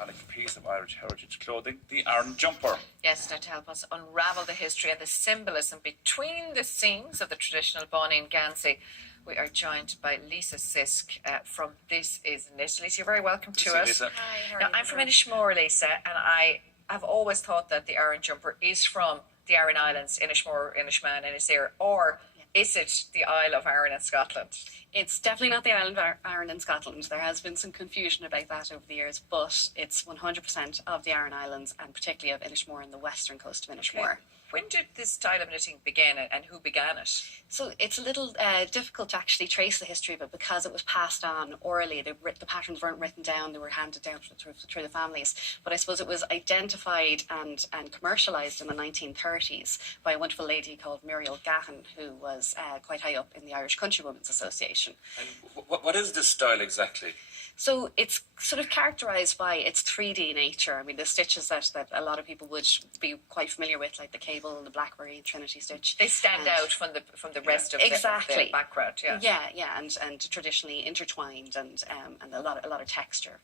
iconic piece of Irish heritage clothing, the Aran Jumper. Yes, now to help us unravel the history and the symbolism between the seams of the traditional Bonnie and Gansey, we are joined by Lisa Sisk from This Is Knit. Lisa, you're very welcome to us. Lisa. Hi, now, I'm from Inishmore, Lisa, and I have always thought that the Aran Jumper is from the Aran Islands, Inishmore, Inishmaan, Inisir, or is it the Isle of Arran in Scotland? It's definitely not the island of Arran in Scotland. There has been some confusion about that over the years, but it's 100% of the Aran Islands, and particularly of Inishmore and the western coast of Inishmore. Okay. When did this style of knitting begin, and who began it? So it's a little difficult to actually trace the history of it because it was passed on orally. The patterns weren't written down, they were handed down through the families. But I suppose it was identified and commercialised in the 1930s by a wonderful lady called Muriel Gahan, who was quite high up in the Irish Countrywomen's Association. And what is this style exactly? So it's sort of characterised by its 3D nature. I mean, the stitches that a lot of people would be quite familiar with, like the cable, the Blackberry, Trinity stitch. They stand out from the rest of the background. And traditionally intertwined and a lot of texture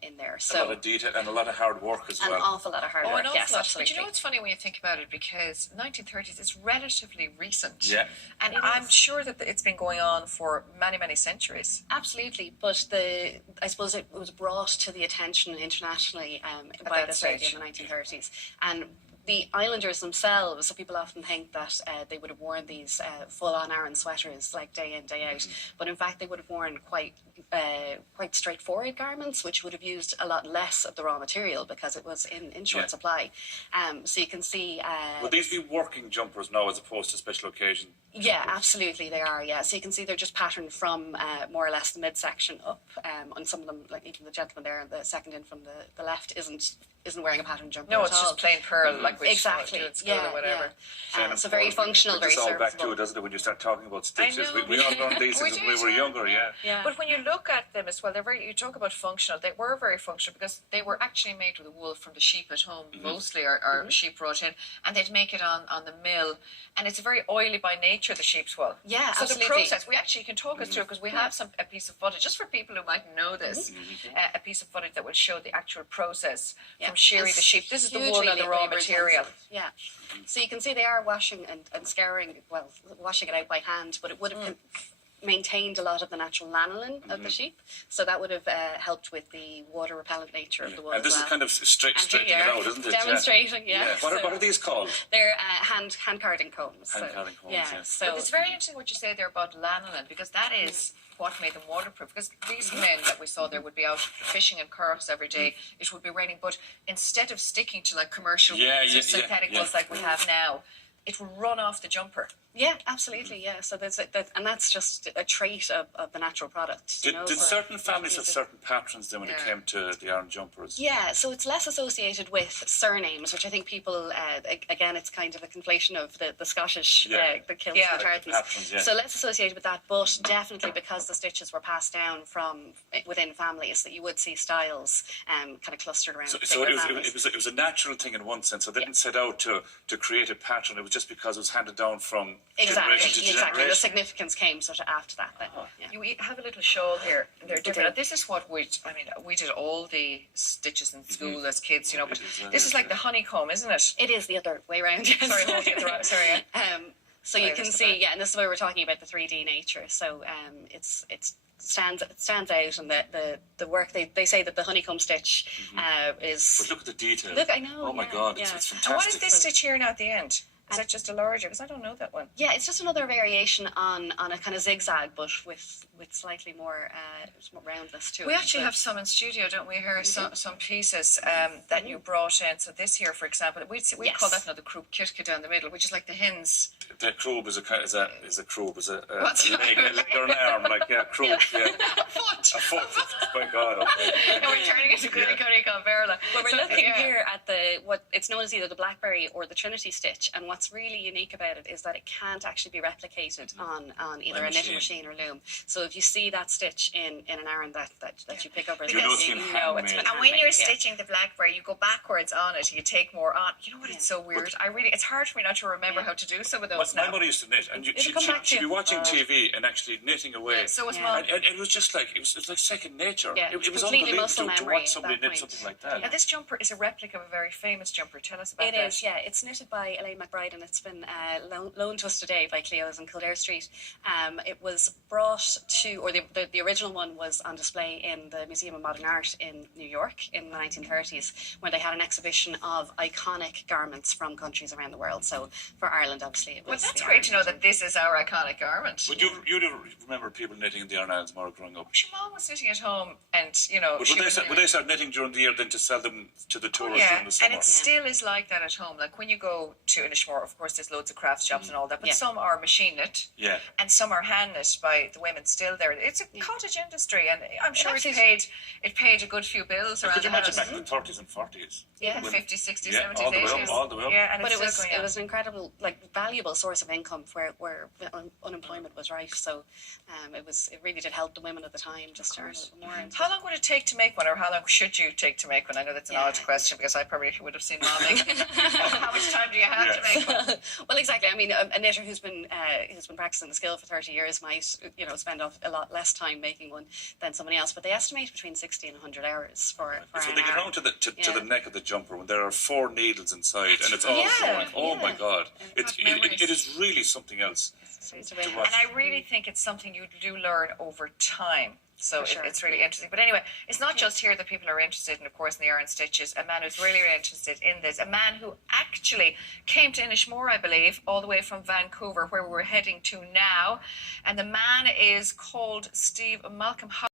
in there. So a lot of detail and a lot of hard work as well. An awful lot of hard work. Yes, absolutely. But you know what's funny when you think about it, because 1930s is relatively recent. Yeah. And I'm sure that it's been going on for many, many centuries. Absolutely, but I suppose it was brought to the attention internationally by this lady in the 1930s. And the islanders themselves, so people often think that they would have worn these full-on Aran sweaters like day in, day out, but in fact they would have worn quite straightforward garments, which would have used a lot less of the raw material because it was in short supply. So you can see... Would these be working jumpers now as opposed to special occasion? Yeah, absolutely, they are, yeah. So you can see they're just patterned from more or less the midsection up. On some of them, like even the gentleman there, the second in from the left, isn't wearing a pattern jumper No, at it's all. just plain pearl, like we do exactly. in school or whatever. Yeah. So very functional, very serviceable. It's all back to it, doesn't it, when you start talking about stitches? We all learned these things when we were younger, yeah. But when you look at them as well, you talk about functional, they were very functional because they were actually made with the wool from the sheep at home, mostly, or sheep brought in, and they'd make it on the mill. And it's very oily by nature, the sheep's wool. Yeah, so absolutely. the process, you can talk us through, because we have a piece of footage, just for people who might know this, a piece of footage that will show the actual process from shearing the sheep. This is the wool and the raw material. Yeah. So you can see they are washing and scouring, washing it out by hand, but it would have maintained a lot of the natural lanolin of the sheep, so that would have helped with the water repellent nature of the wool. And this is kind of straightening it out, isn't it? Demonstrating, yeah. What are these called? They're hand carding combs. Hand carding combs, yeah. So but it's very interesting what you say there about lanolin, because that is what made them waterproof. Because these men that we saw there would be out fishing in Corks every day. It would be raining, but instead of sticking to like commercial synthetic wools like we have now, it will run off the jumper. Yeah, absolutely, yeah. So and that's just a trait of the natural product. Did certain families have certain patterns then when it came to the Aran jumpers? Yeah, so it's less associated with surnames, which I think people, again, it's kind of a conflation of the Scottish, the kilts and the tartans. So less associated with that, but definitely because the stitches were passed down from within families, that you would see styles kind of clustered around. So it was a natural thing in one sense. So they didn't set out to create a pattern. It was just because it was handed down from generation to generation. The significance came sort of after that. Then. You have a little shawl here. They're different. This is what we did all the stitches in school as kids, But this is like the honeycomb, isn't it? It is the other way around. Sorry, hold the other way. Sorry. So you can see, and this is where we're talking about the 3D nature. So it stands out, and the work they say that the honeycomb stitch is. But look at the detail. Look, I know. Oh my God, it's fantastic. And what is this stitch here now at the end? Is that just a larger? Because I don't know that one. Yeah, it's just another variation on a kind of zigzag, but with slightly more roundness to it. We actually have some in studio, don't we? Here some pieces that you brought in. So this here, for example, we call that the krúb kirke down the middle, which is like the hins. The krúb is a leg or an arm, like krúb, a foot. My God, no, we're turning into Cody Converla. But we're looking here at what it's known as either the Blackberry or the Trinity stitch, and what what's really unique about it is that it can't actually be replicated on either a knitting machine or loom. So if you see that stitch in an Aran that you pick up, you know it's been handmade. And when you're stitching the blackberry, you go backwards on it. You take more on. You know what? It's so weird. It's hard for me not to remember how to do some of those. My mother used to knit, and she'd be watching TV and actually knitting away. So was Mom. And it was just like it was like second nature. Yeah, it was completely unbelievable muscle to memory watch somebody at that knit point. something like that. And this jumper is a replica of a very famous jumper. Tell us about It that. is, yeah. It's knitted by Elaine McBride, and it's been loaned to us today by Cleo's in Kildare Street. It was brought to, or the original one was on display in the Museum of Modern Art in New York in the 1930s, when they had an exhibition of iconic garments from countries around the world. So for Ireland, obviously, it was. Well, that's great to know that this is our iconic garment. But you remember people knitting in the Iron Islands more growing up? Your mom was sitting at home, and But would they start knitting during the year then to sell them to the tourists during the summer? And it still is like that at home. Like when you go to Inishmore, of course, there's loads of crafts shops and all that, but some are machine knit, and some are hand knit by the women still there. It's a cottage industry, and I'm sure it paid a good few bills around Could you the imagine house. back in the 30s and 40s? Yeah, 50s, 60s, 70s, all the way 80s. up, all the way up. Yeah, and But it's it was an incredible, valuable source of income where unemployment was rife. So it really did help the women at the time just to earn a little more. How long would it take to make one, or how long should you take to make one? I know that's an odd question because I probably would have seen Mom make it. How much time do you have to make one? Well, exactly. I mean, a knitter who's been practicing the skill for 30 years might spend a lot less time making one than somebody else. But they estimate between 60 and 100 hours for So an they get hour. around to the neck of the jumper when there are 4 needles inside and it's all flowing. Oh my God! It is really something else. It's to really watch. And I really think it's something you do learn over time. So For sure. it's really interesting. But anyway, it's not just here that people are interested in, of course, in the Aran stitches. A man who's really, really interested in this. A man who actually came to Inishmore, I believe, all the way from Vancouver, where we're heading to now. And the man is called Malcolm